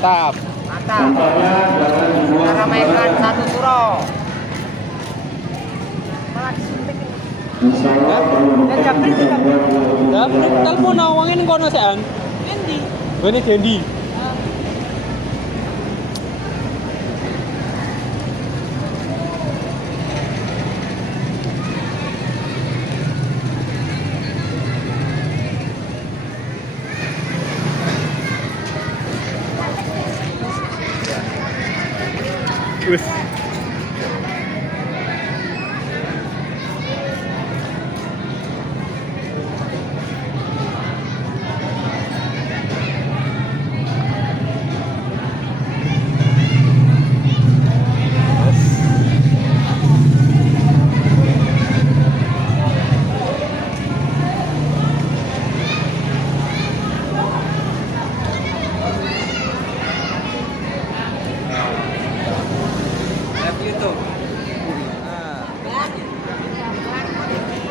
Mantap. Ramaikan satu suro. Ya, telepon nawangin kono sean. Endi? Gone Dendi. Wes.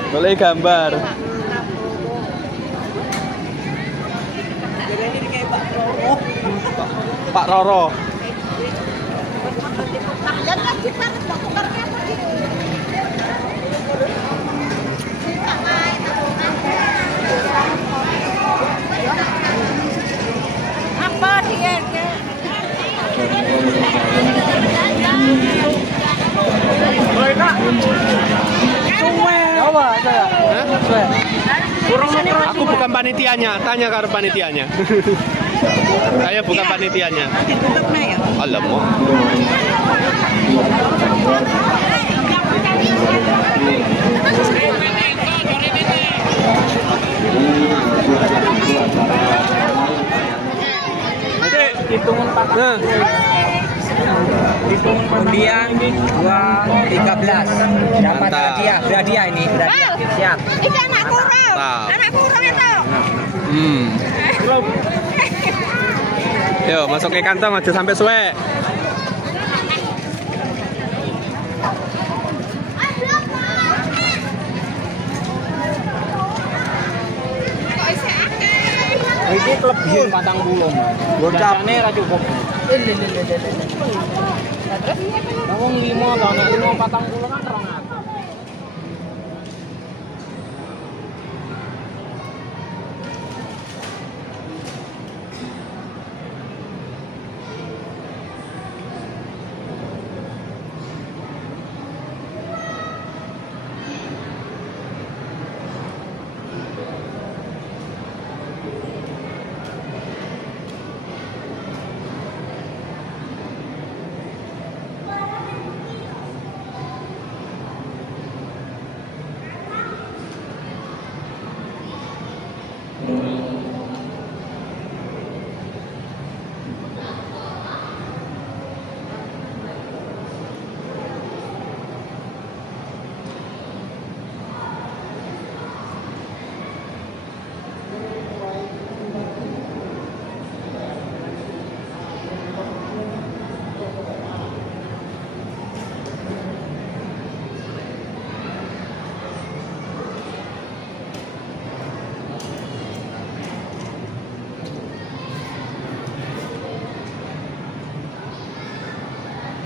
Boleh gambar. Pak Roro. Apa dia? Aku bukan panitianya, tanya ke panitianya. Saya bukan panitianya. Alamak. Hitungan 4. Kemudian 2.13 dapat hadiah ini siap. Itu anak kurang. Anak kurang itu. Yo, masuk ke kantong aja sampai suwe. Ini kelebihan patang bulung. Biasanya ra cukup. Wong 5 banget 5 patang bulung kan 200.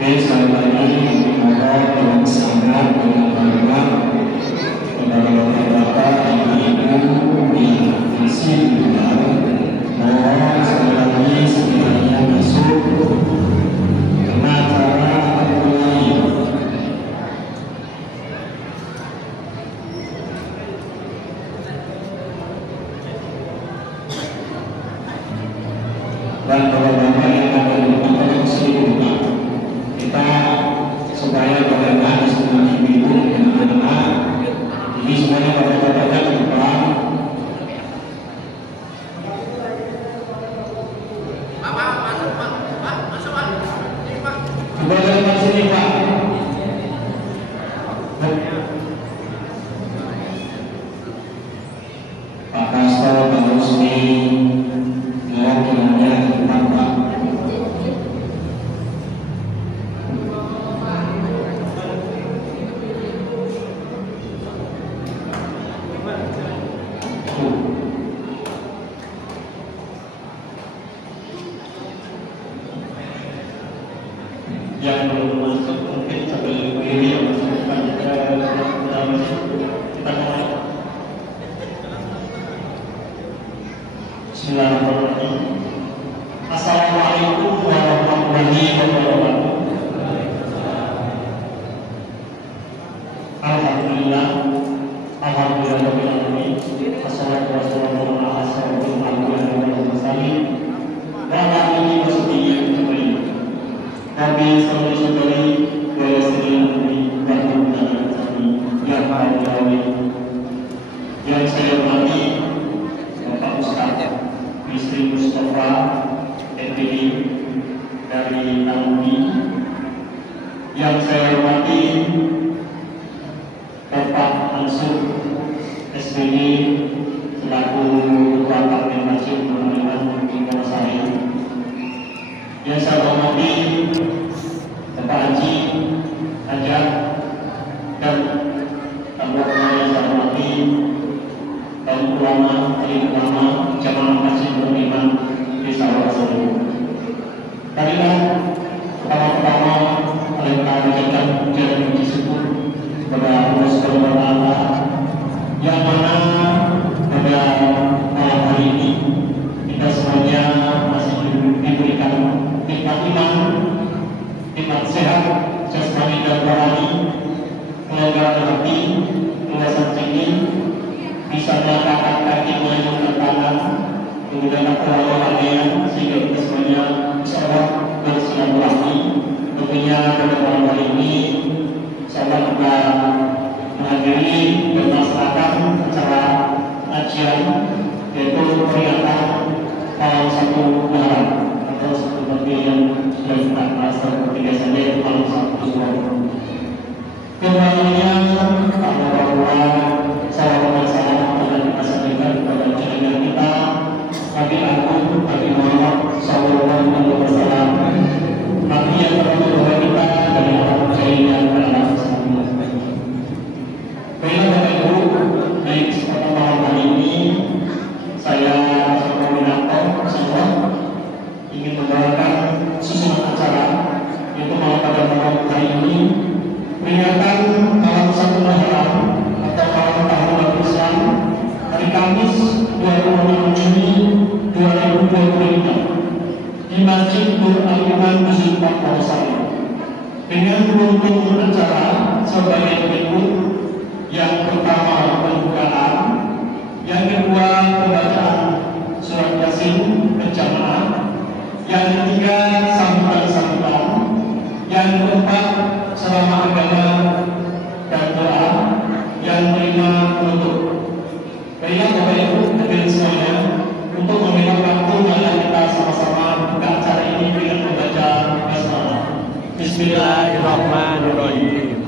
Oke, sekali lagi kami mohon dengan sangat dengan bangga kepada bapak-bapak, ibu-ibu yang masih diundang, mohon sekali lagi sebenarnya masuk karena acara mulai. Dan bapak-bapak yang akan diundang seluruhnya, kita supaya bagaimana semua ibu-ibu dan anak-anak ini semuanya bapak-bapaknya ke depan. Coba dari depan sini Pak. Pak Kasto, Pak Rusdi, mohon kiranya ke depan Pak. Yang belum masuk mungkin sambil berdiri yang masukkan ke dalam kita mulai. Bismillahirrahmanirrahim. Assalamualaikum warahmatullahi wabarakatuh. Alhamdulillah, alhamdulillahirabbil alamin. Wassalatu wassalamu ala asyrofil anbiya'i wal mursalin wa ala alihi wa sahbihi ajma'in. Nabi sallallahu alaihi wasallam yang yang saya hormati Bapak Ustaz Misri Mustafa MPD dari Alumni, yang saya hormati Bapak Mansur SBY selaku Ketua Partai Masjid Muhammadiyah di Wonosari, yang saya hormati Bapak Haji Ajak dan tamu-tamu yang saya hormati kaum ulama, alim ulama, jamaah masjid beriman di Sawasari. Marilah pertama-tama oleh kami ujian puji syukur kepada Allah Subhanahu wa Ta'ala yang mana pada malam hari ini kita semuanya masih diberikan nikmat iman, nikmat sehat, jasmani dan rohani, kelembaran hati, keluasan jiwa, bisa mengangkat kaki mengayunkan tangan, kemudian keluarga sehingga kita semuanya insya Allah bersilaturahmi. Tentunya pada malam hari ini saya juga menghadiri dan melaksanakan acara kajian yaitu peringatan malam satu Muharram atau seperti yang sudah kita bahas seperti biasanya itu malam satu Muharram. Kemudiannya bahwa salam akan kita sampaikan kepada junjungan kita Nabi Agung Nabi Muhammad Sallallahu Alaihi Wasallam, Nabi yang terbaik kita dari orang percaya adalah semua. Baiklah Bapak Ibu, baik kesempatan malam hari ini saya sebagai koordinator semua ingin membawakan susunan acara yaitu pada malam hari ini peringatan malam satu Muharram atau malam tahunan Islam hari Kamis 26 Juni 2025 di Masjid Nur Al-Iman Musulimat Wonosari dengan beruntung acara sebagai berikut. Yang pertama pembukaan, yang kedua pembacaan surat Yasin berjamaah, yang ketiga sambutan-sambutan, yang keempat ceramah agama dan doa, yang kelima penutup. Baiklah Bapak Ibu hadirin semuanya, untuk memberikan waktu marilah kita sama-sama buka acara ini dengan membaca basmalah. Bismillahirrahmanirrahim.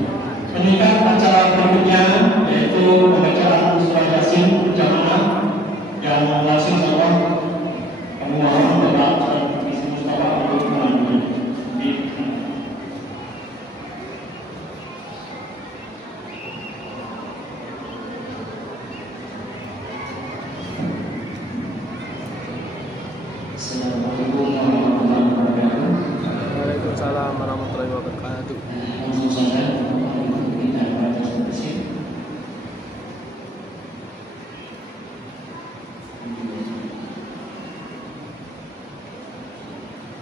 Meningkat acara berikutnya yaitu pembacaan surat Yasin berjamaah yang langsung sama kami mohon Bapak Misri Mustafa untuk melanjutkan. Assalamualaikum warahmatullahi wabarakatuh. Waalaikumsalam warahmatullahi wabarakatuh.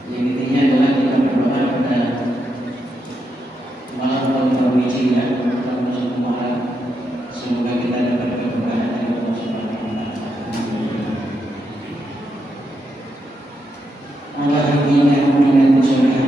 Yang intinya adalah kita berdoa pada malam berwiji ya, malam masuk malam. Semoga kita dapat keberkahan dari Allah Subhanahu wa taala. Allahumma inna nas'aluka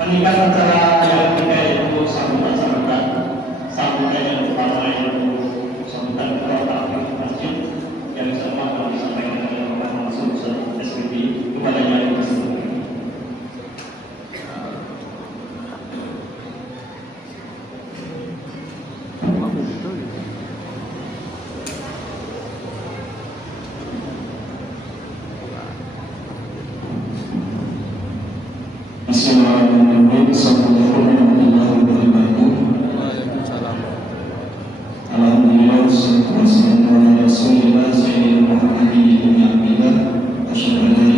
Peningkatan cara yang ketiga itu sambutan-sambutan. Sambutan yang pertama itu sambutan kepada masjid yang sama kami sampaikan oleh Bapak Mansur SPB kepada yang tersebut. Assalamualaikum warahmatullahi wabarakatuh. Alhamdulillah, wassalatu wassalamu ala Rasulillah sayyidina Muhammadin bin Abdillah. Asyhadu an la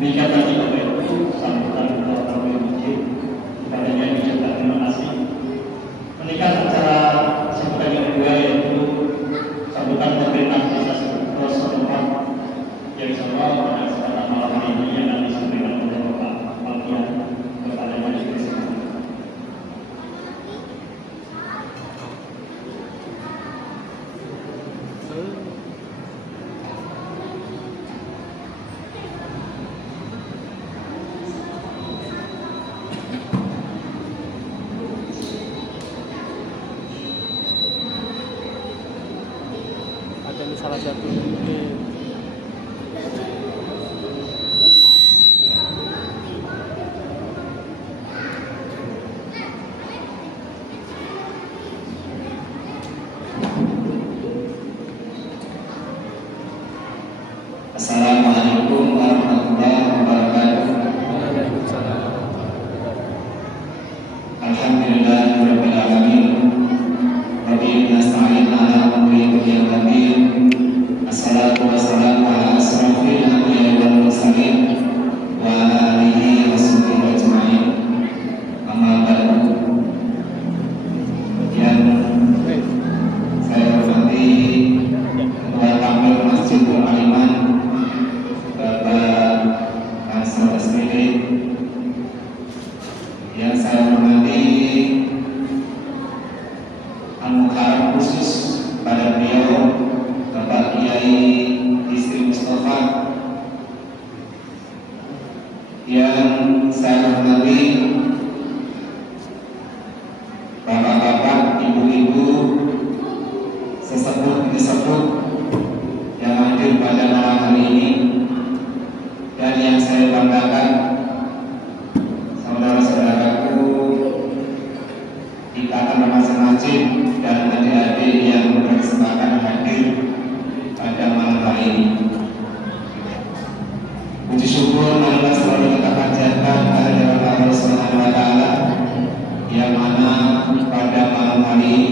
Demikian tadi Bapak Ibu sambutan ketua masjid kepadanya diucapkan terima kasih. Menikah acara sambutan yang kedua yaitu sambutan pemerintah desa setempat yang insya Allah pada kesempatan malam hari ini akan disampaikan oleh Bapak Bagian kepada majelis. Ada salah satu Assalamualaikum warahmatullahi wabarakatuh. Alhamdulillahirabbil alamin. Rabbil nasta'in ala umuri dunya waddin. Assalatu wassalamu ala asrofil anbiya'i wal mursalin wa ala alihi wasahbihi ajma'in. Amma ba'du. Yang saya hormati Ketua Kamil Masjidul Aliman Bapak Ansar Asmini, yang saya hormati Al-Muharram khusus pada beliau Bapak Kiai Istri Mustafa, yang saya hormati bapak-bapak, ibu-ibu, sesepuh-sesepuh yang hadir pada malam hari ini, dan yang saya banggakan saudara-saudaraku ikatan remaja masjid dan adik-adik yang berkesempatan hadir pada malam hari ini. Puji syukur marilah selalu kita panjatkan kehadirat Allah Subhanahu wa taala, yang mana pada malam hari ini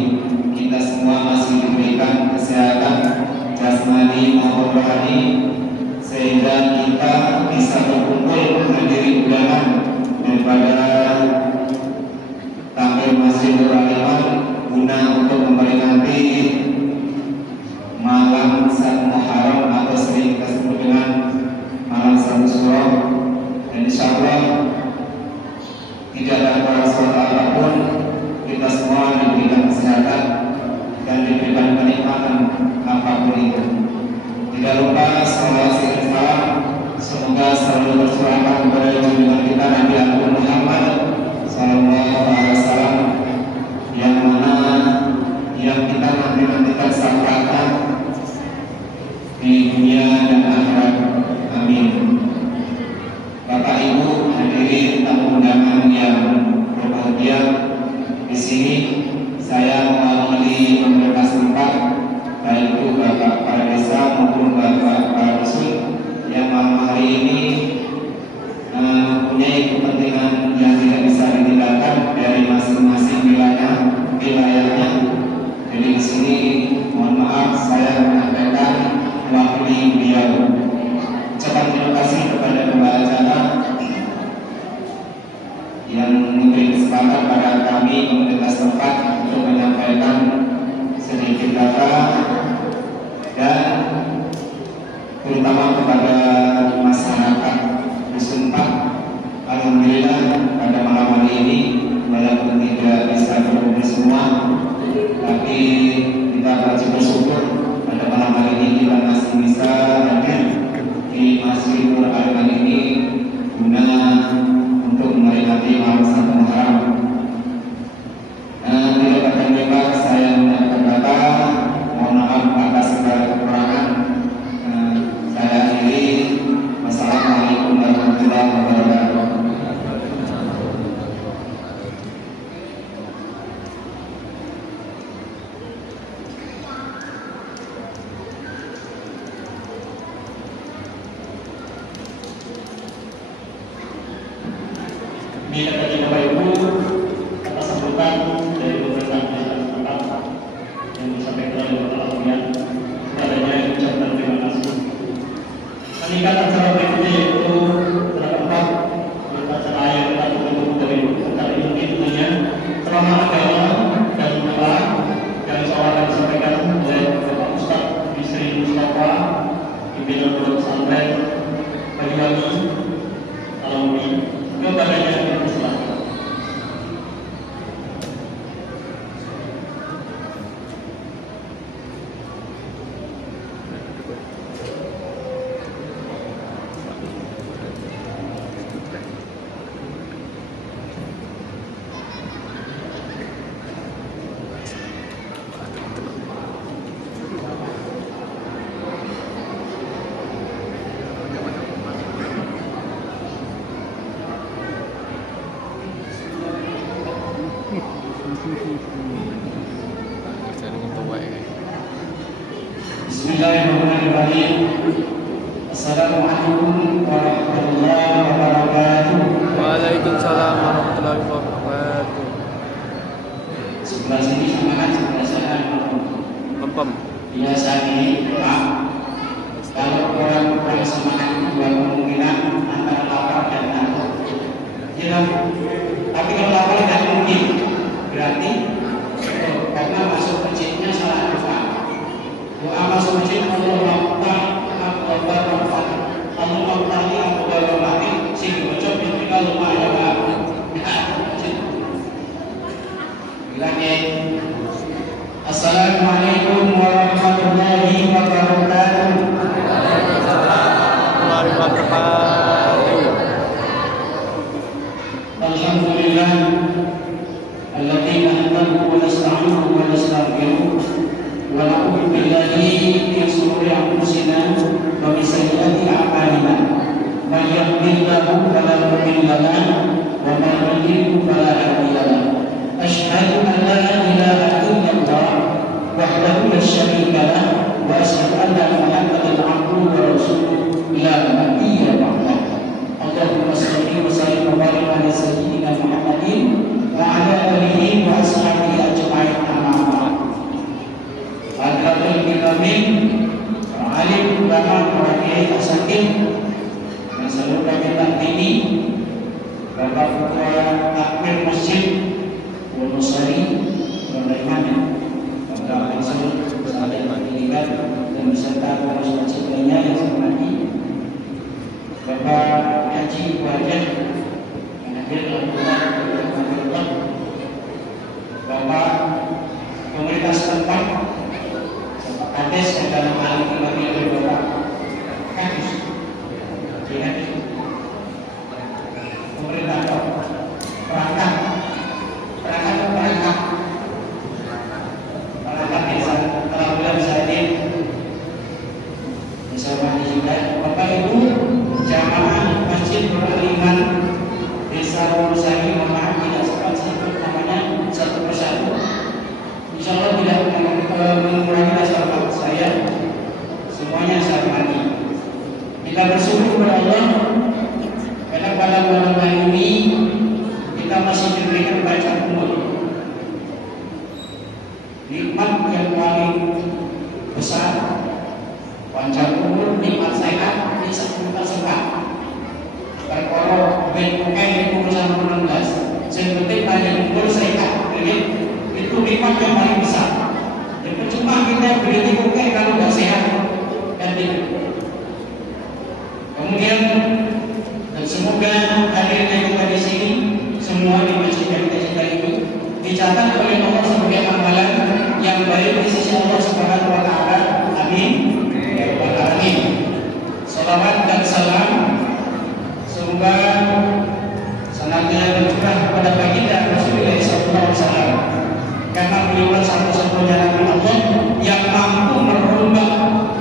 kita semua masih diberikan kesehatan jasmani maupun rohani, sehingga kita bisa berkumpul menghadiri undangan daripada tampil Masjidul Aliman guna untuk memperingati malam 1 Muharram atau sering kita sebut dengan malam 1 Syuro. Dan insya Allah tidak ada persoalan apapun, kita semua diberikan kesehatan dan diberikan kenikmatan apapun itu. Tidak lupa salawat serta salam semoga selalu tercurahkan kepada junjungan kita Nabi Agung Muhammad Sallallahu Alaihi Wasallam, yang mana yang kita nanti-nantikan syafaatnya di dunia dan akhirat. Amin. Bapak Ibu hadirin tamu undangan yang berbahagia, di sini saya mewakili pemerintah setempat, baik itu Bapak Kepala Desa maupun Bapak Kepala Dusun, yang malam hari ini mempunyai kepentingan yang tidak bisa ditinggalkan dari masing-masing wilayahnya. Jadi di sini mohon maaf saya menyampaikan mewakili beliau. Ucapan terima kasih kepada pembawa acara yang memberi kesempatan pada kami pemerintah setempat untuk menyampaikan sedikit data, dan terutama kepada masyarakat Dusun Pak. Alhamdulillah pada malam hari ini walaupun tidak bisa berkumpul semua, tapi kita wajib bersyukur pada malam hari ini kita masih bisa hadir di Masjidul Aliman ini guna untuk memperingati malam 1 Muharram. Tidak berkenan saya menyampaikan kata, mohon maaf atas segala kekurangan. Saya akhiri. Wassalamualaikum warahmatullahi wabarakatuh. pesantren Banyuwangi Alawi kepadanya Islam. Bismillahirrahmanirrahim. Assalamualaikum warahmatullahi wabarakatuh. Waalaikumsalam warahmatullahi wabarakatuh. Sebelah sini semangat, sebelah sana Lempem. biasa ini Pak. Kalau orang kurang semangat dua kemungkinan antara lapar dan ngantuk. Ya, tapi kalau lapar tidak mungkin berarti karena masuk masjidnya salah doa. Doa masuk masjid Allah mati sing bocor itu kalau lumayan Pak. Bilangnya Assalamualaikum warahmatullahi wabarakatuh. Warahmatullahi wabarakatuh. Alhamdulillah alladzi nahmaduhu wa nasta'inuhu wa nastaghfiruh wa na'udzu billahi min shururi anfusina wa min sayyiati a'malina. Man yahdihillahu fala mudilla lahu wa man yudlil fala hadiya lahu. Asyhadu an la ilaha illallah wahdahu la syarika lahu wa asyhadu anna Muhammadan abduhu wa rasuluh la nabiyya ba'dahu. Allahumma shalli wa sallim wa barik ala sayyidina Muhammadin wa ala alihi wa ashabihi ajma'in. Amma ba'd. Hadratul kiramin alim ulama wa kiai asatidz yang selalu kami takdimi Bapak Ketua Takmir Masjid Wonosari Bandaiman, Bapak Langsung Saling Pendidikan dan beserta pengurus masjid lainnya yang saya hormati, Bapak Haji Wajah yang hadir dalam Bapak Bapak pemerintah setempat, Bapak Kades yang dalam hal ini kami ada Bapak Kadus, pemerintah perangkat desa telah bulan bisa hadir. Saya hormati juga Bapak Ibu jamaah Masjid Nur Aliman Desa Wonosari. Mohon maaf tidak sempat sebut namanya satu persatu. Insya Allah tidak mengurangi rasa hormat saya. Semuanya saya hormati. Kita bersyukur kepada Allah karena pada malam ini kita masih diberikan panjang umur. Nikmat yang paling besar, panjang umur, nikmat sehat, bisa kita sehat. Perkara bentuknya di urusan 16, seperti panjang umur sehat, jadi itu nikmat yang paling besar. Jadi cuma kita beri bukai kalau nggak sehat dan tidak. Kemudian dan semoga hadirnya kita di sini semua di masjid yang kita cintai ini dicatat oleh Allah sebagai amalan yang baik di sisi Allah Subhanahu wa taala. Amin. Ya rabbal alamin. Salawat dan salam semoga senantiasa tercurah kepada baginda Rasulullah sallallahu alaihi wasallam, karena beliau satu-satunya nabi Allah yang mampu merubah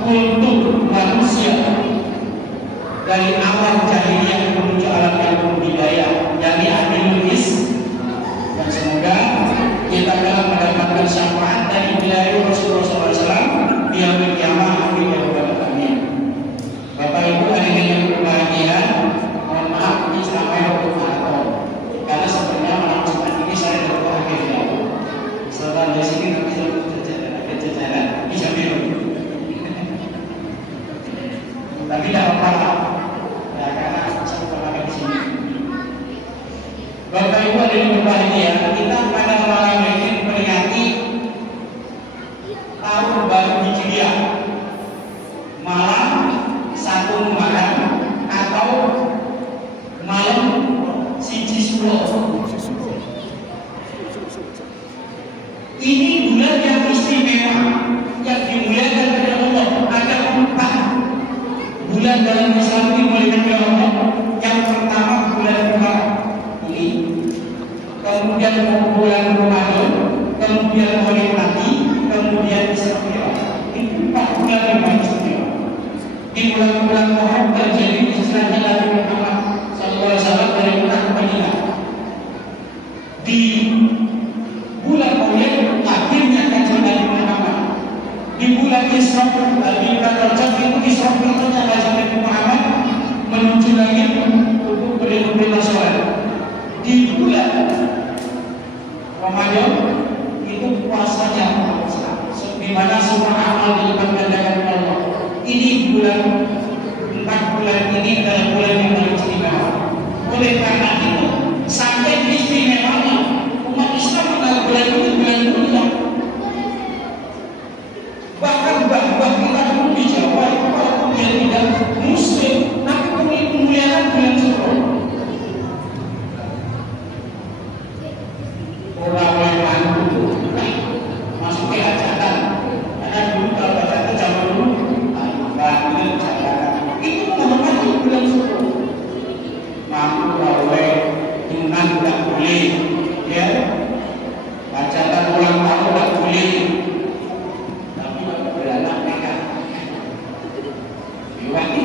kultur manusia dari awal jahiliyah menuju alam yang penuh hidayah, yakni Adilul Is. Dan semoga kita dalam mendapatkan syafaat dari beliau Rasulullah SAW di yaumil qiyamah. Amin ya rabbal alamin. Bapak Ibu hadirin yang berbahagia, mohon maaf ini sampai waktu malam karena sebenarnya malam Jumat ini saya dari akhirnya setelah dari sini nanti ada jajaran bisa minum tapi tidak apa-apa ya, karena saya pernah di sini. Bapak Ibu ada yang berbahagia, kita pada malam ini memperingati tahun baru Hijriah, malam 1 Maret dalam Islam dimuliakan oleh Allah. Yang pertama bulan Muharram ini, kemudian bulan Ramadan, kemudian Maulid Nabi, kemudian Isra Mi'raj. Ini 4 bulan yang paling istimewa. Di bulan-bulan Muharram terjadi istilahnya Nabi Muhammad SAW dari Mekah ke Madinah. Di bulan Maulid akhirnya kajian Nabi Muhammad. Di bulan Isra, di bulan Rajab itu Isra Mi'rajnya Nabi Muhammad menuju langit untuk beribadah sholat. Di bulan Ramadan itu puasanya di mana semua amal dilipat gandakan Allah. Ini bulan 4 bulan ini adalah bulan yang paling istimewa. Oleh karena itu sampai istimewanya umat Islam pada bulan ini bulan mulia. Bahkan kita pun di Jawa walaupun dia tidak Muslim, tapi memuliakan bulan Syuro. Orang-orang itu masuk ke hajatan. Karena dulu kalau hajatan zaman dulu bangun hajatan itu menghormati bulan Syuro. Mampu raweh, jungan tidak boleh, ya. Hajatan ulang tahun tidak boleh. Tapi beranak mereka. Iwani,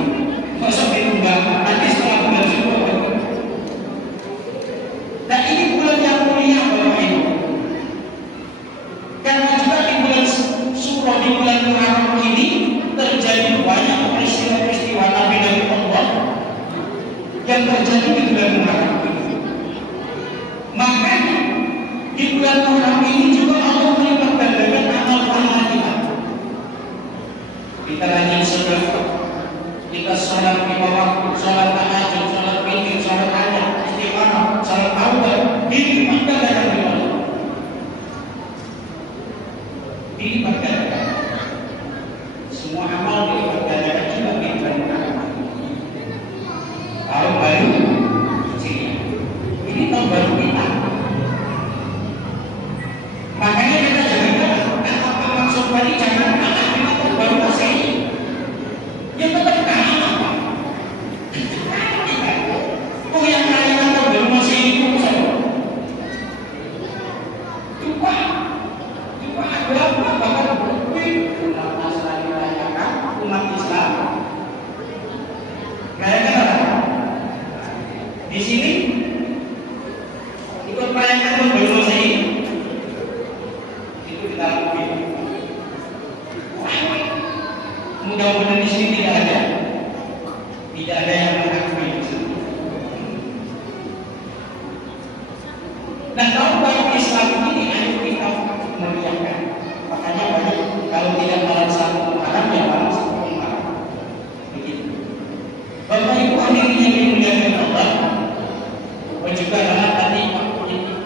masa ditunggang nanti setelah bulan Syuro. Nah ini bulan yang mulia Bapak Ibu. Karena juga di bulan Syuro, di bulan Muharram ini terjadi banyak peristiwa-peristiwa Nabi dari Allah yang terjadi di bulan Muharram ini. Maka di bulan Muharram ini juga Allah melipat gandakan amal-amal kita. Kita rajin sedekah, kita sholat lima waktu, sholat tahajud, sholat witir, sholat hajat, istiqamah, sholat taubat, dilipat gandakan oleh Allah. Dilipat gandakan. Semua amal dilipat gandakan juga di bulan Muharram. Tahun baru, ini tahun baru kita. Makanya kita jangan apa maksud tadi jangan kita tahun baru Masehi. Yang tetap kalah apa? Oh yang kalian tahun baru Masehi itu siapa? Coba berapa bahkan umat Nasrani merayakan, umat Islam merayakan apa? Di sini ikut merayakan tahun baru Masehi. Itu kita lakukan. Mudah-mudahan di sini tidak ada yang mengakui di sini. Nah, tahun baru Islam ini ayo kita muliakan. Makanya banyak kalau tidak malam 1 Muharram ya malam 10 Muharram. Begitu. Bapak Ibu hadirin yang dimuliakan Allah. Juga tadi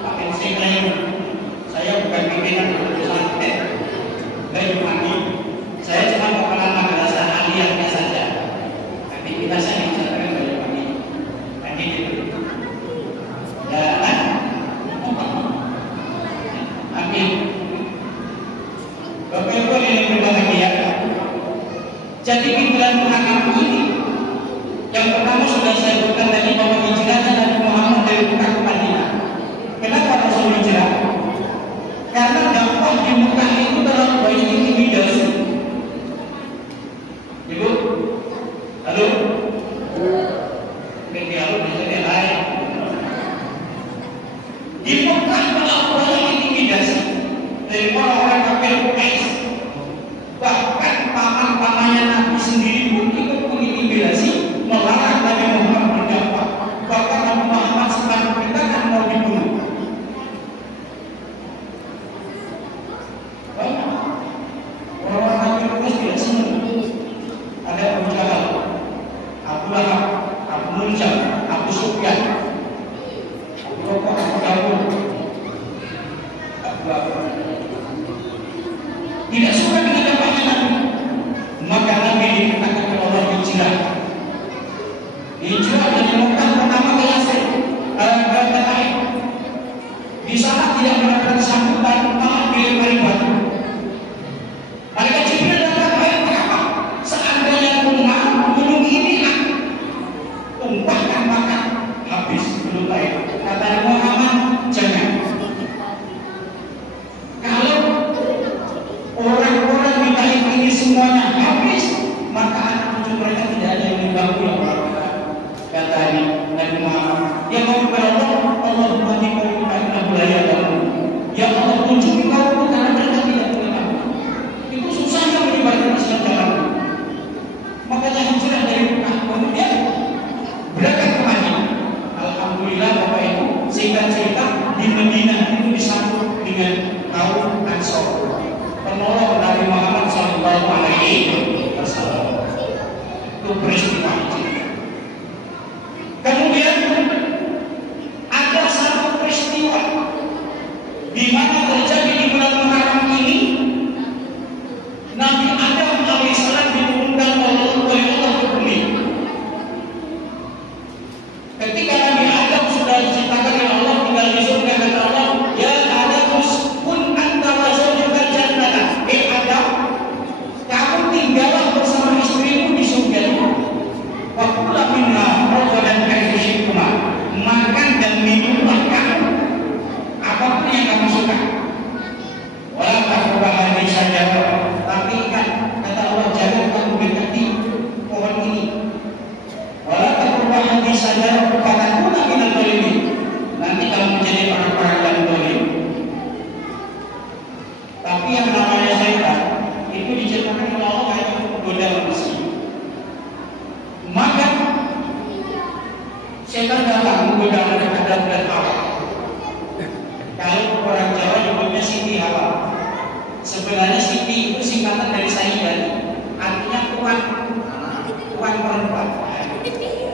Pak MC saya bukan pimpinan pesantren. Saya cuma kepala madrasah aliyahnya saja. Aktivitas saya misalkan banyak pagi. Tadi gitu. Dan amin. Bapak Ibu yang berbahagia. Jadi di bulan Muharram ini, yang pertama sudah saya sebutkan tadi bahwa hijrahnya Nabi Muhammad dari Mekah ke Madinah. Kenapa Rasul hijrah? Karena dakwah di Mekah itu terlalu banyak intimidasi. Ibu, halo, halo, bisa lain. Di Mekah terlalu banyak intimidasi dari orang-orang kafir Quraisy. Bahkan paman-pamannya Nabi sendiri pun ikut mengintimidasi, melarang Nabi Muhammad berdakwah. Bahkan Nabi Muhammad sempat berkata mau dibunuh. Orang-orang kafir Quraisy tidak senang. Ada Abu Jahal, Abu Lahab, Abu Muljam, Abu Sufyan, Abu Bakar, Abu Dawud, Abu Bakar. Tidak suka dengan dakwahnya Nabi. Maka Nabi dikatakan oleh Allah hijrah. Hijrah dari Mekah pertama ke Yasrib, ke Taif. Di sana tidak mendapatkan sambutan, malah dilempari batu. Malaikat Jibril datang, kenapa? Seandainya gunung ini untuk peristiwa itu. Kemudian ada satu peristiwa di mana terjadi di bulan Muharram ini. Nabi Adam alaihissalam diturunkan oleh Allah ke bumi. Ketika Nabi Adam sudah diciptakan oleh Allah, tinggal di surga, kata Allah, ya Adam uskun anta wa zawjuka jannata. Adam, kamu tinggallah bersama istrimu di surga. Wa kula minha ragadan haythu syi'tuma. Makan dan minumlah kamu apapun yang kamu suka. Wala taqrabu hadhihi syajarah. Tapi kan kata Allah, jangan kamu dekati pohon ini. Wala taqrabu hadhihi syajarah fatakuna minal zalimin. Nanti kamu menjadi orang-orang yang zalim. Tapi yang namanya syaitan itu diciptakan oleh Allah hanya untuk menggoda manusia. Maka syaitan datang menggoda Adam dan Hawa. Kalau orang Jawa nyebutnya Siti Hawa. Sebenarnya Siti itu singkatan dari Sayyidah, artinya tuan perempuan.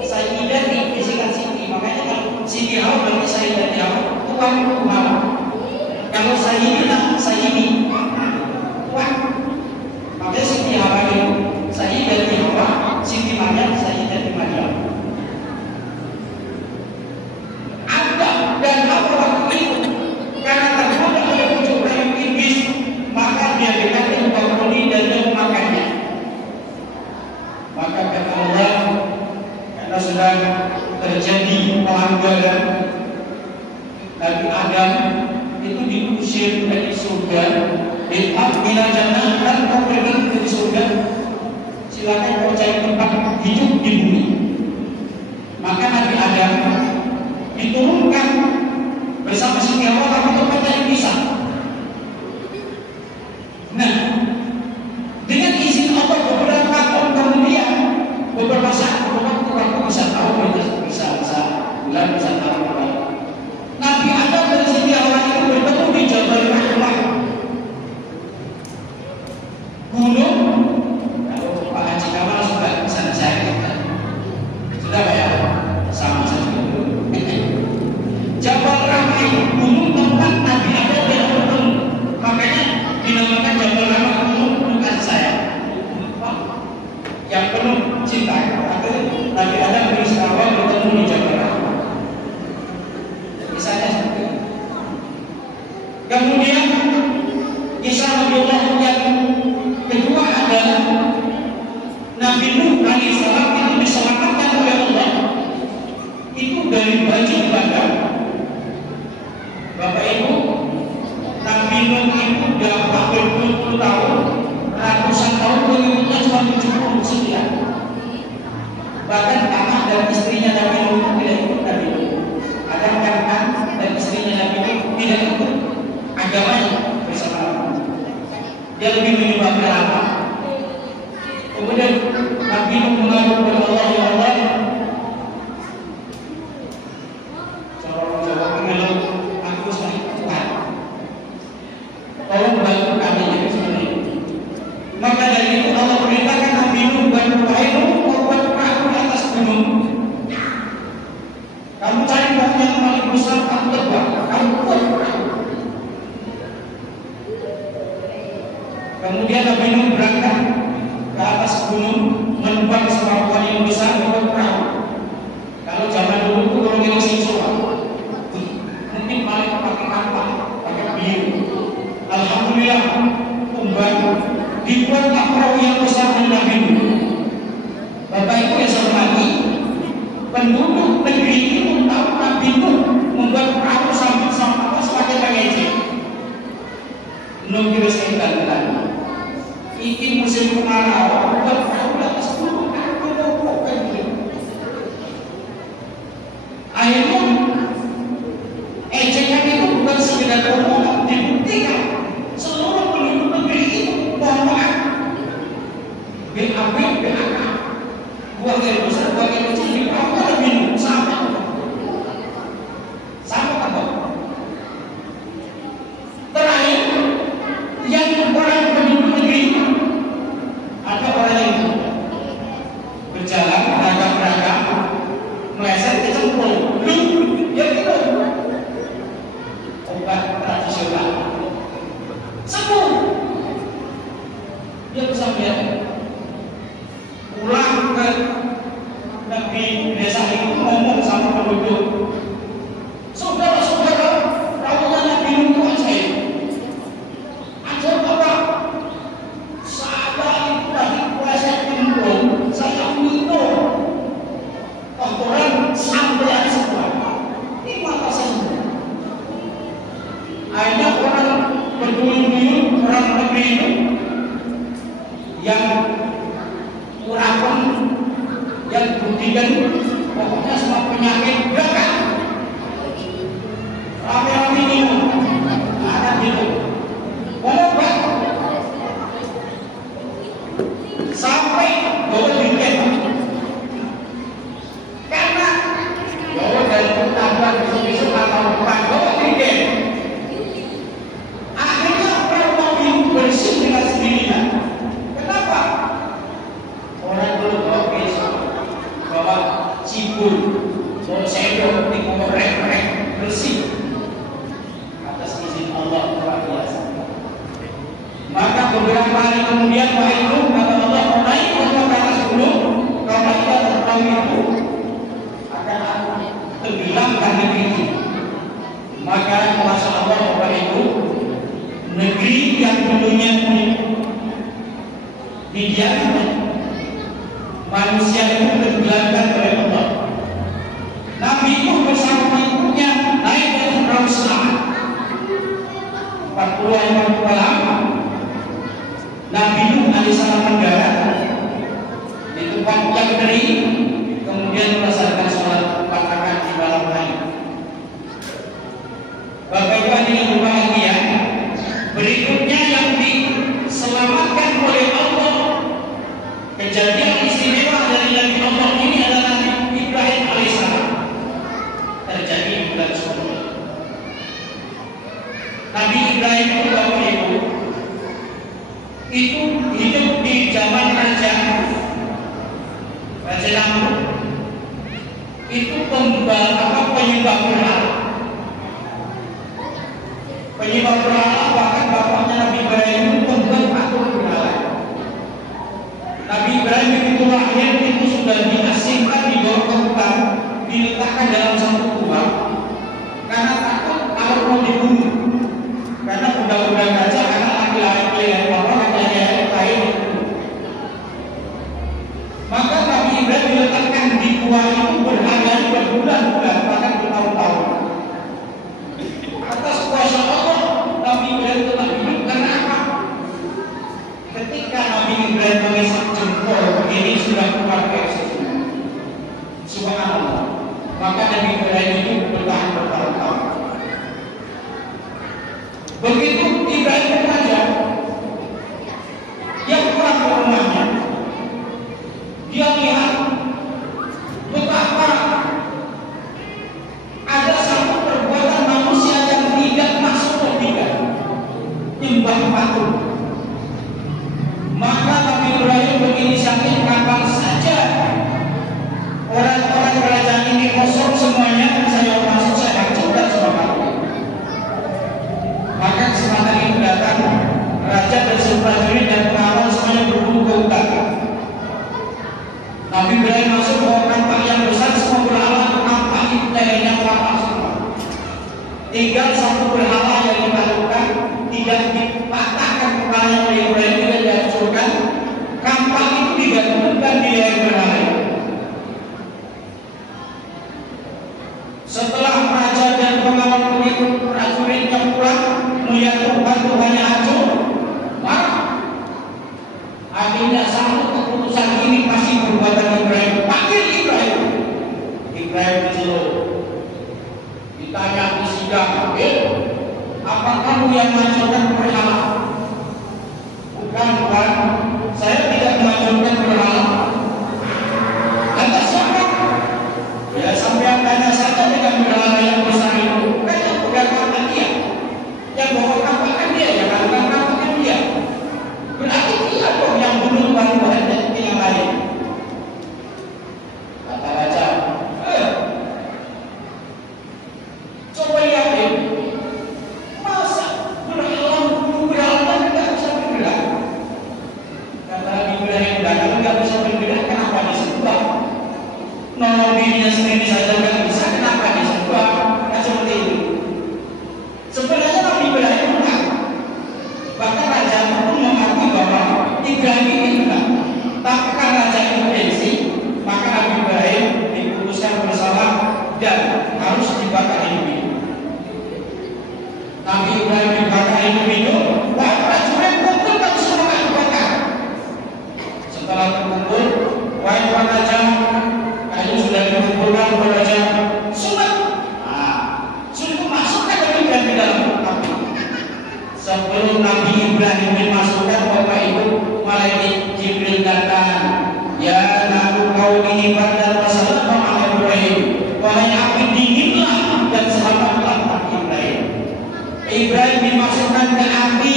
Sayyidah disingkat Siti, makanya kalau Siti Hawa berarti Sayyidah Hawa, tuan Hawa. Kalau Sayyidah, Sayyidi, tuan. Makanya Siti Hawa itu Sayyidah Hawa, Siti Maryam, Sayyidah Maryam. Adam dan Hawa waktu itu karena tergoda oleh pucuk rayuan iblis, maka dia dekati bakuli dan dia memakannya. Maka kata Allah, karena sudah terjadi pelanggaran, Nabi Adam itu diusir dari surga. Bila jannah, dan kau pergi dari surga, silakan kau cari tempat hidup di bumi. Maka Nabi Adam diturunkan bersama Siti Hawa, tapi tempatnya dipisah. Nah, dengan izin Allah beberapa tahun kemudian, beberapa saat, beberapa waktu bisa tahu, bisa bulan, bisa tahu. Nabi Adam dan Siti Hawa itu bertemu di Jabal Rahmah, gunung. Kalau Pak Haji Kamal sudah bisa saya sudah ya, sama saja. Jabal Rahmah itu gunung tempat Nabi Adam dan bertemu, makanya dinamakan Jabal Rahmah, gunung dekat saya yang penuh cinta. Nabi Adam dan Siti Hawa bertemu di Jabal Rahmah, misalnya seperti itu. Kemudian kisah Nabi Allah yang kedua adalah Nabi Nuh alaihissalam itu diselamatkan oleh Allah itu dari banjir bandang. Bapak Ibu, Nabi Nuh itu dapat berpuluh-puluh tahun, ratusan tahun, pengikutnya cuma 79. Bahkan anak dan istrinya Nabi Nuh tidak ikut Nabi Nuh. Ada anak dan istrinya Nabi Nuh tidak ikut agamanya bersama. Dia lebih menyembah apa? Kemudian Nabi Nuh mengadu kepada Allah, ya Allah, jawab mengeluh, aku sudah Tuhan, tolong bantu kami. Seperti itu. Maka dari itu Allah perintahkan Nabi Nuh, bantu Nuh, membuat perahu di atas gunung. Kamu cari pohon yang paling besar, kamu tebang, kamu buat perahu. Kemudian Nabi Nuh berangkat ke atas gunung, menebang semua pohon yang besar, membuat perahu. Kalau zaman dulu itu kalau kita siswa, mungkin paling pakai kapal, pakai biru. Alhamdulillah, membantu dibuatlah perahu yang besar oleh Nabi Nuh. Bapak Ibu yang saya hormati, penduduk negeri itu tahu Nabi Nuh membuat perahu sambil pakai mengejek. Nuh kira sekali ini musim kemarau, buat perahu di atas gunung, akhirnya ejekan itu bukan sekedar omongan, dibuktikan seluruh penduduk negeri itu mohon maaf, BAB, BAK, buah yang besar, buah yang kecil, di perahu ada minum sama apa? Terakhir, yang orang penduduk negeri ada orang yang sampai pulang ke negeri desa itu ngomong sama penduduk, saudara-saudara, rawuhan Nabi Nuh saya. Ajar apa? Saya itu lagi puasa kembung, saya minum kotoran sampean semua. Ini mata semua. Akhirnya orang berduyun-duyun orang negeri itu yang urapan, yang budikan, pokoknya semua penyakit belakang. Rame-rame minum, ada minum, obat, sampai bawa diket. Karena bawa dari tetangga besok-besok atau depan bawa diket. Akhirnya orang mau minum bersih dengan sendirinya. Kenapa? Orang dulu bawa pisau, bawa cibul, bawa sendok, dikorek-korek bersih. Atas izin Allah luar biasa. Maka beberapa hari kemudian Pak Ibu kata Allah naik ke atas gunung, kalau kita terbang itu akan tenggelamkan negeri itu. Maka masya Allah Bapak Ibu, negeri yang dulunya didiamkan manusia itu tenggelamkan oleh Allah. Nabi itu bersama pengikutnya naik dari perahu selamat 40 lama. Nabi Nuh alaihissalam mendarat di tempat yang kering, kemudian melaksanakan sholat 4 rakaat di dalam air. Bapak Ibu yang berbahagia, berikutnya yang diselamatkan oleh Allah, kejadian istimewa dari Nabi Allah ini adalah Nabi Ibrahim alaihissalam. Terjadi di bulan Syawal. Nabi Ibrahim itu Bapak Ibu itu hidup di zaman Raja Namrud. Itu penyembah berhala. Penyembah berhala, bahkan bapaknya Nabi Ibrahim itu membuat patung berhala. Nabi Ibrahim itu lahir itu sudah diasingkan di bawah hutan, diletakkan dalam satu kubah karena takut kalau mau dibunuh. Karena undang-undang raja karena laki-laki yang bapak hanya lain. Maka Nabi Ibrahim diletakkan di gua itu berbulan-bulan bahkan bertahun-tahun. Atas kuasa Allah Nabi Ibrahim telah hidup. Karena apa? Ketika Nabi Ibrahim mengisap jempol ini sudah keluar ke situ. Subhanallah. Maka Nabi Ibrahim itu bertahan bertahun-tahun. Begitu Ibrahim saja, dia pulang ke rumahnya, dia lihat betapa ada satu perbuatan manusia yang tidak masuk logika, nyembah patung. Maka Nabi Ibrahim berinisiatif, kapan saja orang-orang kerajaan ini kosong semuanya, saya masuk, saya hancurkan semua patung. Maka kesempatan itu datang, raja dan seluruh prajurit dan pengawal semuanya berburu ke utara. Nabi Ibrahim masuk ke kampak yang besar, semua berhala kampak itu lehernya patah semua. Tinggal satu berhala yang ditaklukkan, tidak dipatahkan kepalanya oleh Ibrahim, tidak dihancurkan. Kampak itu digantungkan di leher berhala. Setelah raja dan pengawal pengikut prajuritnya pulang, melihat Tuhannya hancur, marah. Akhirnya satu keputusan ini pasti perbuatan Ibrahim. Panggil Ibrahim. Ibrahim dicelup. Ditanya di sidang, apa kamu yang menghancurkan berhala? Bukan, Tuhan. Saya tidak menghancurkan berhala. Lantas siapa? Ya sampai tanya saja dengan berhala yang besar itu. Kan yang pegang dia. Yang bawa kampak kan dia, yang lakukan kampak kan dia. Berarti dia dong yang bunuh Tuhan dan yang lain. Kata raja, coba lihat masa berhala hidup, para prajurit kumpulkan semua anggota. Setelah terkumpul, wahai Tuan Raja, kayu sudah dikumpulkan Tuan Raja. Sudah masukkan Ibrahim di dalam api. Sebelum Nabi Ibrahim dimasukkan, Bapak Ibu, malaikat Jibril datang. Ya nabi qaumi pada masalah Muhammad Ibrahim. Wahai api dinginlah dan selamatlah Nabi Ibrahim. Ibrahim dimasukkan ke api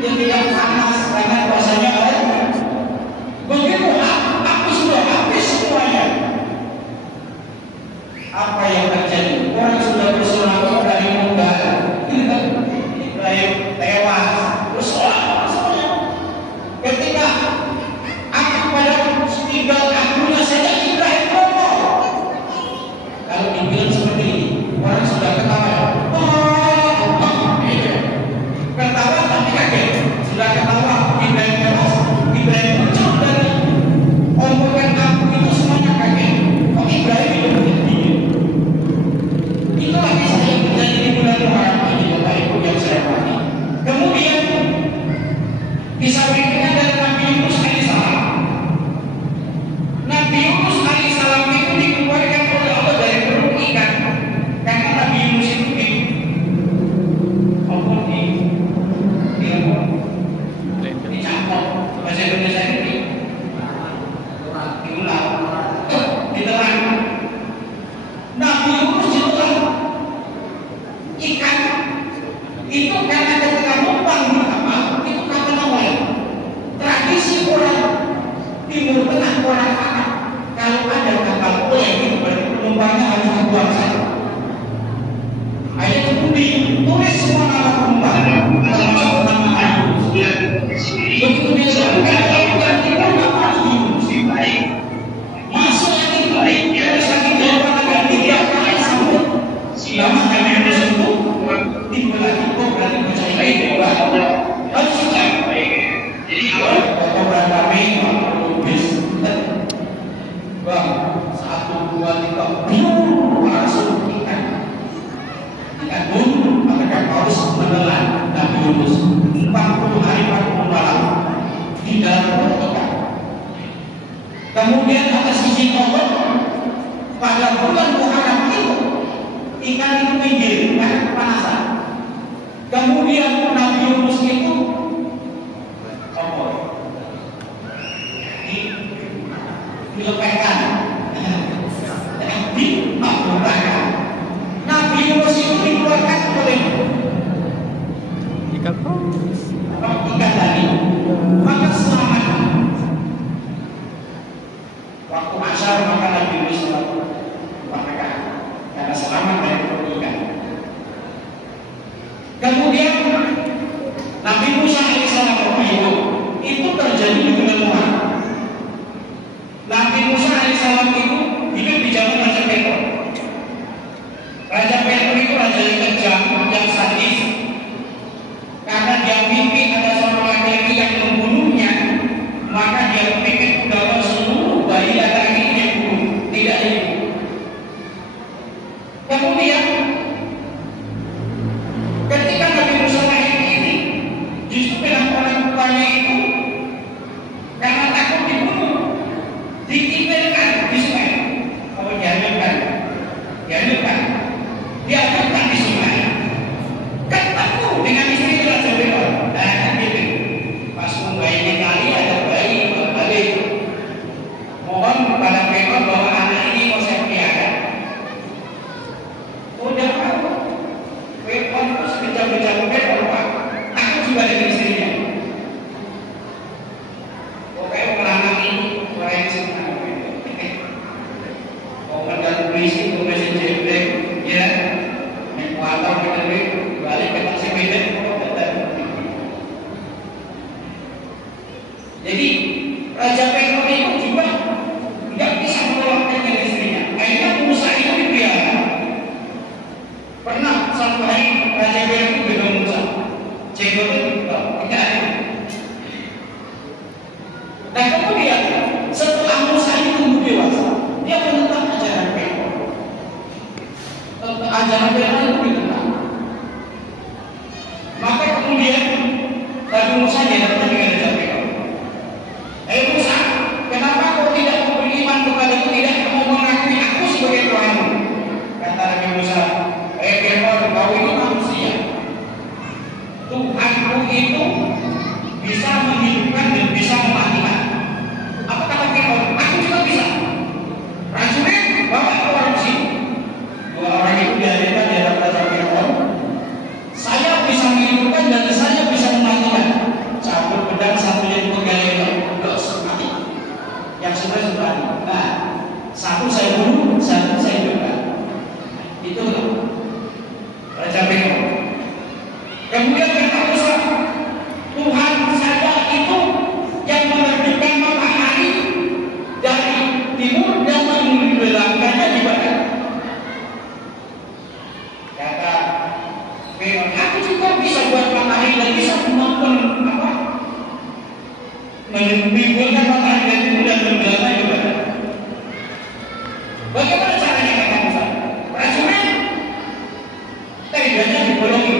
yang tidak panas karena bahasanya begitu api sudah habis semuanya. Apa yang terjadi? Orang sudah bersorak dari muda. Ibrahim tewas, bersorak semuanya. Ketika api pada tinggal akunya saja Ibrahim ngomong. Kalau dibilang seperti ini, orang sudah ketawa. Ketawa tapi kaget. Sudah ketawa, Ibrahim tewas. Ibrahim muncul dari omongan aku itu semuanya kaget. Kok Ibrahim itu begini? Itulah kisah yang terjadi di bulan Muharram ini, Bapak Ibu yang saya hormati. Kemudian kisah berikutnya dari Nabi Yunus alaihissalam. Nabi Yunus alaihissalam itu dikeluarkan oleh Allah dari perut ikan karena Nabi Yunus itu dicampur bahasa Indonesia ini diulang ditelan. Nabi Yunus ditelan ikan itu karena ketika numpang di kapal itu kapal awal. Tradisi orang Timur Tengah, orang Arab, kalau ada kapal oleh itu penumpangnya harus dibuang saja. Ayat kemudian tulis semua nama penumpang termasuk nama Yunus. Begitu dia lakukan kita harus baik. Masuk lagi baik, terus lagi jawaban lagi 3 kali sambut. Lama kami Yunus itu tiba lagi kok berarti percaya baik harus sudah baik. Jadi kalau berapa bis bang 1, 2, 3 langsung ikan pun mereka harus menelan Nabi Yunus 40 hari 40 malam di dalam perut ikan. Kemudian atas izin Allah pada bulan Muharram itu ikan itu minggir karena kepanasan. Kemudian Nabi Yunus itu dilepehkan, dimakmurkan. Nabi Yunus itu dikeluarkan oleh Ikan paus. ikan tadi, maka selamat. Waktu asar maka Nabi Yunus maka karena selamat dari perut ikan. Kemudian Nabi Musa alaihissalam itu terjadi di bulan Muharram. Nabi Musa alaihissalam itu hidup di zaman Raja Petor. Raja Petor itu raja yang kejam, yang sadis. Karena dia mimpi ada seorang laki-laki yang membunuhnya, maka dia pikir bahwa seluruh bayi laki-laki itu yang dibunuh, tidak dibunuh. Kemudian ketika Nabi Musa lahir ini, justru dengan orang tuanya itu karena takut dibunuh, ditimpilkan di sungai. Kalau dihancurkan, dihancurkan di sungai. Ketemu dengan istri Raja Petor. Nah, kan gitu. Pas membayi kali ada bayi balik. Mohon kepada Petor bahwa anak ini mau saya pelihara. Udah tahu. Petor itu sekejap-kejap Petor Pak. Aku juga dengan istrinya. Pokoknya orang ini orang yang senang. Komandan polisi, komandan jeblek, ya, mengkuatar kita balik ke taksi medan. Jadi Raja Petor itu juga tidak bisa menolakkan dari istrinya. Akhirnya Musa itu dipelihara. Pernah satu hari Raja Petor itu bilang Musa, cekot itu tidak ada. Nah kemudian setelah Musa itu tumbuh dewasa, dia menentang ajaran Petor. Ajaran Petor itu ditentang. Maka kemudian saya sudah. Nah, satu saya bunuh, satu saya bebas. Itu Raja Fir'aun. Kemudian kata Musa, Tuhan saja itu yang menerbitkan matahari dari timur dan menenggelamkannya di barat. Kata Fir'aun, aku juga bisa buat matahari dan bisa menimbulkan matahari dari timur dan menenggelamkannya di barat. Bagaimana caranya kata Musa? Prajurit teganya dibolongi,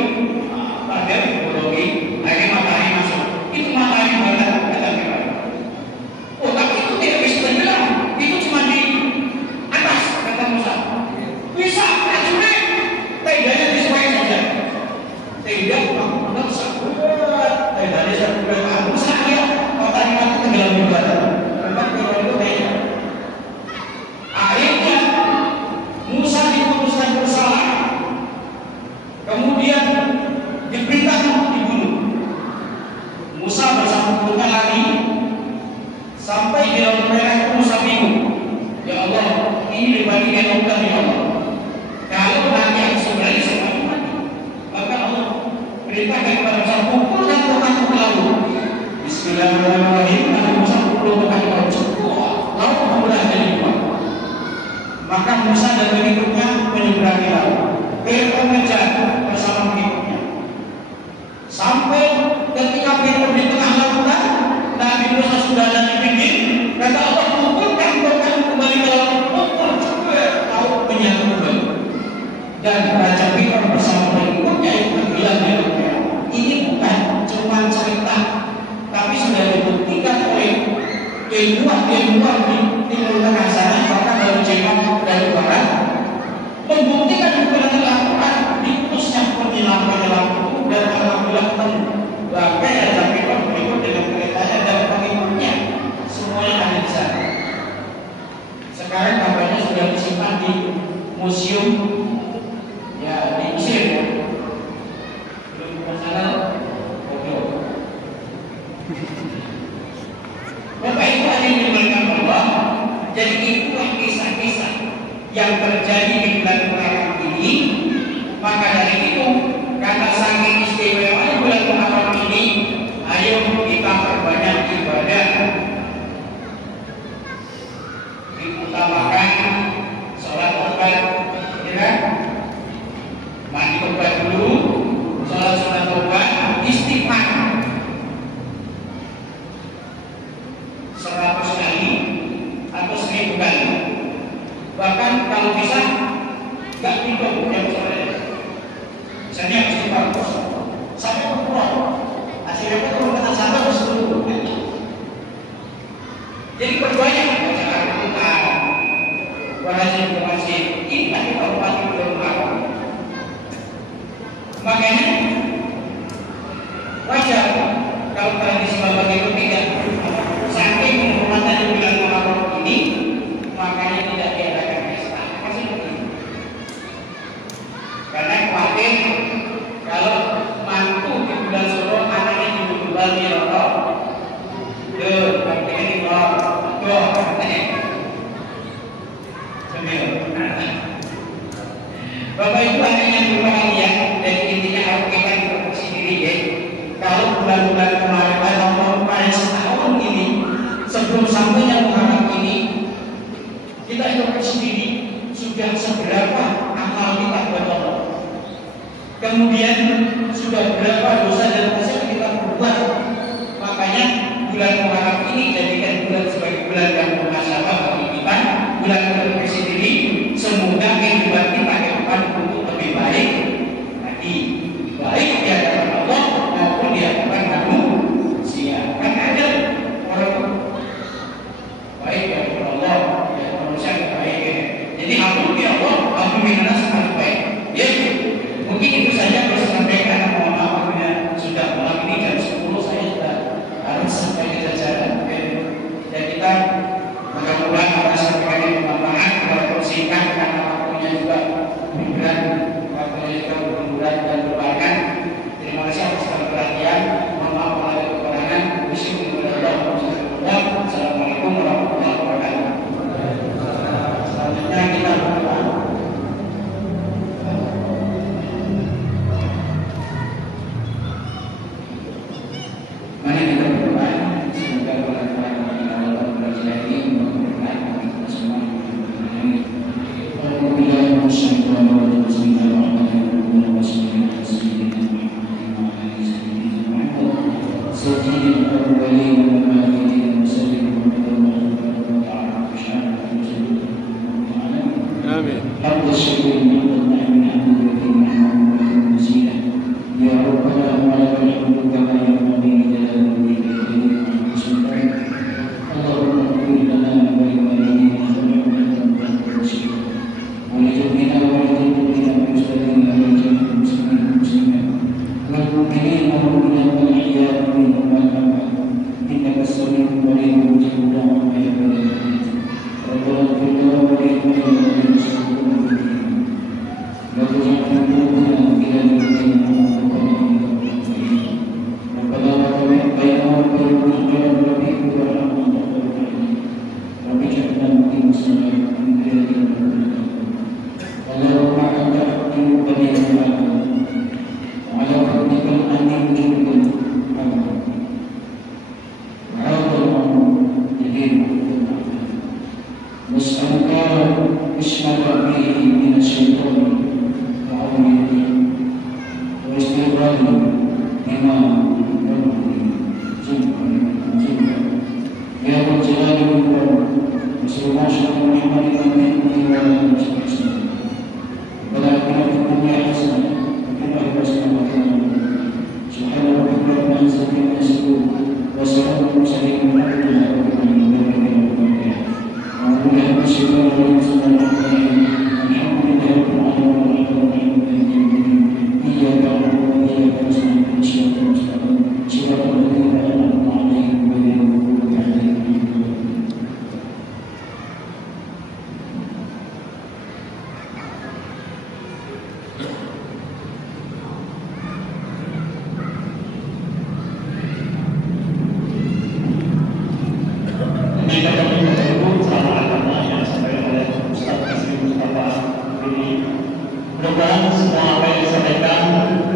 pagar dibolongi, akhirnya matahari masuk. Itu matahari barat kata Fir'aun. Oh, tapi itu tidak bisa tenggelam, itu cuma di atas kata Musa. Bisa prajurit teganya disesuaikan saja. Tega bangun sabuat, teganya sabuat. Musa lihat matahari mati tenggelam di barat. Memang Fir'aun itu tega. Akhirnya Musa diputuskan bersalah, kemudian diperintahkan untuk dibunuh. Musa bersama puluhan lari sampai di Laut Merah. Itu Musa bingung, ya Allah, ini dibandingkan bukan ya Allah. Kalau nanti aku sebenarnya semua mati, maka Allah perintahkan kepada Musa pukul dan tokat ke laut. Bismillahirrahmanirrahim. Nabi Musa pukul tokat ke laut, laut membelah jadi dua. Maka Musa dan pengikutnya menyeberangi laut. Fir'aun mengejar bersama pengikutnya. Sampai ketika Fir'aun di tengah lautan, Nabi Musa sudah ada di pinggir. Kata Allah, pukulkan tokat kembali ke laut. Pukul juga laut menyatu kembali. Dan Raja Fir'aun bersama pengikutnya itu tenggelam di laut Merah. Ini bukan cuma cerita, tapi sudah dibuktikan oleh ilmuwan di Timur Tengah sana, bahkan dari Jepang dari Barat, membuktikan kebenaran Al-Quran diputusnya penyelam-penyelam itu dan alhamdulillah bangkai Raja Fir'aun berikut dengan keretanya dan pengikutnya semuanya ada di sana. Sekarang kabarnya sudah disimpan di museum ya di Mesir ya. Belum masalah bodoh. Bapak Ibu ada yang dimuliakan Allah. Jadi itulah kisah-kisah yang terjadi di bulan Muharram ini. Maka dari itu, karena saking istimewanya bulan Muharram ini, ayo kita perbanyak ibadah. Diutamakan sholat taubat, ya, mandi taubat dulu, sholat sunat taubat, istighfar 100 kali atau 1000 kali. Bahkan kalau bisa nggak hitung yang soalnya. Misalnya istighfar sampai berkurang, hasilnya itu kalau kata sahabat harus dulu. Jadi perbanyak baca Al-Quran, berhasil berhasil. Ini tadi Kabupaten belum apa. Makanya wajar kalau tradisi Bapak itu tidak saking menghormati bulan Muharram ini, makanya tidak diadakan pesta. Pasti begitu. Karena khawatir kalau mantu di bulan Suro anaknya dibunuh di rokok, artinya di rokok, Bapak Ibu hanya berbahagia dan intinya harus kita introspeksi diri ya. Kalau bulan-bulan kemarin atau kemarin setahun ini sebelum sampainya Muharram ini, kita introspeksi diri sudah seberapa amal kita kepada Allah. Kemudian sudah berapa dosa dan dosa yang kita berbuat. Makanya bulan Muharram ini jadikan bulan sebagai bulan yang bermasalah bagi kita, bulan introspeksi diri. Semoga kehidupan kita ke depan untuk lebih baik lagi, baik di hadapan Allah maupun di hadapan manusia. Kan ada orang baik di hadapan Allah dan manusia baik. Jadi alhamdulillah Allah, alhamdulillah sangat baik. Ya, mungkin itu saja bisa sampaikan. Mohon maaf apabila sudah malam ini jam 10 saya sudah harus sampai ke jajaran. Dan kita mudah-mudahan akan sampaikan yang bermanfaat. Mudah-mudahan semua apa yang disampaikan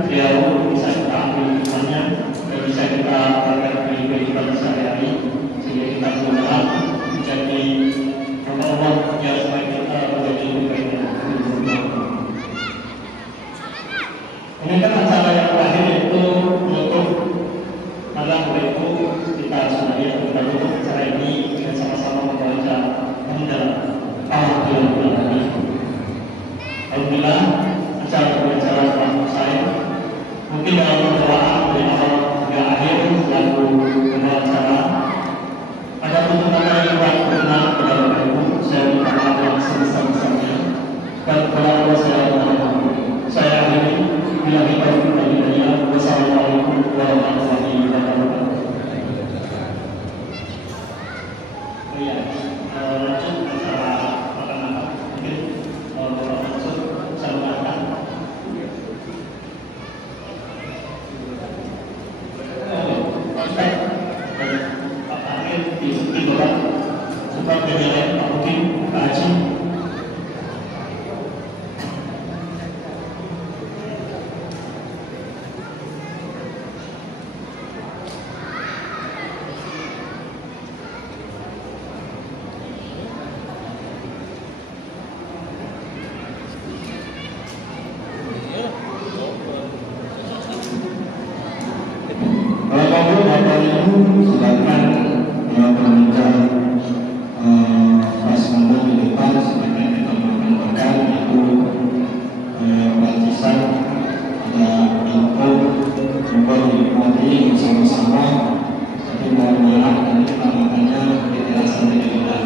beliau bisa kita ambil hikmahnya dan bisa kita terapkan di kehidupan sehari-hari sehingga kita benar-benar menjadi hamba Allah yang supaya kita menjadi lebih baik dan lebih berguna. Ini kan acara yang terakhir yaitu menutup malam itu kita sudah lihat kita tutup acara ini dengan sama-sama membaca hamdalah Alhamdulillah. Alhamdulillah, acara pembicaraan telah selesai. Mungkin dalam doa dari awal hingga akhir selalu membawa acara. Ada tuntutan yang kurang berkenan kepada Bapak Ibu, saya minta maaf yang sebesar-besarnya. Dan kepada Allah saya akhiri bila kita bertanya. Wassalamualaikum warahmatullahi wabarakatuh. Lanjut acara makan-makan. Mungkin silakan yang berbincang pas ngomong di depan sebagai kita menyampaikan itu baptisan ada info coba dinikmati bersama-sama tapi mohon maaf nanti kita makanya diterasa tidak benar.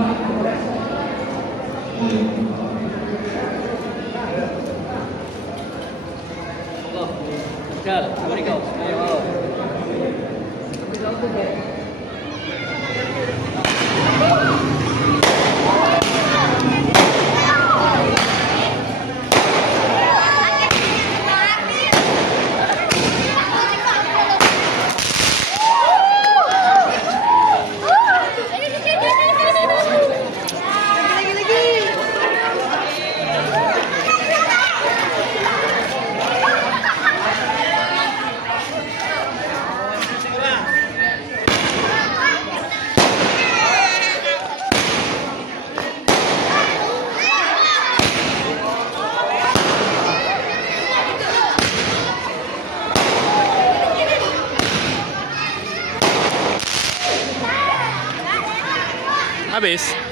Habis.